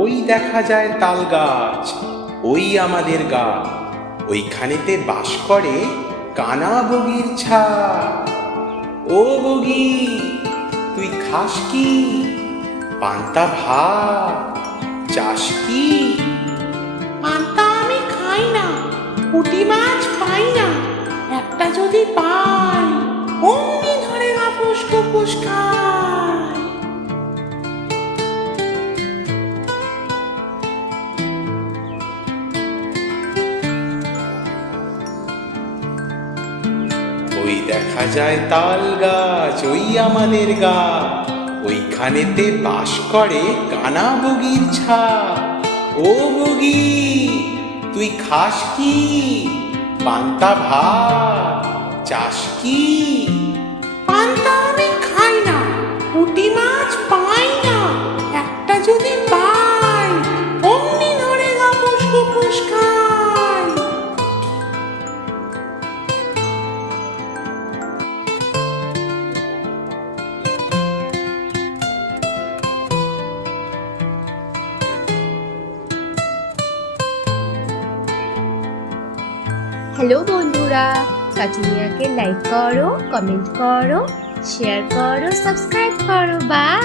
ওই দেখা যায় তাল গাছ, ওই আমাদের গা। ওইখানেতে বাস করে কানা বগির ছা ও বগি, তুই খাস কি? পান্তা ভাত, চাস কি? পান্তা আমি খাই না, পুঁটি মাছ পাই না, একটা যদি পাই, অমনি ধরে গাপুস কুপুস খাই ওই দেখা যায় তাল গাছ, ওই আমাদের গা। ওইখানেতে বাস করে কানা বগির ছা ও বগি, তুই খাস কি? পান্তা ভাত, চাস কি? পান্তা আমি হ্যালো বন্ধুরা কাটুনিয়াকে লাইক করো কমেন্ট করো শেয়ার করো সাবস্ক্রাইব করো বাই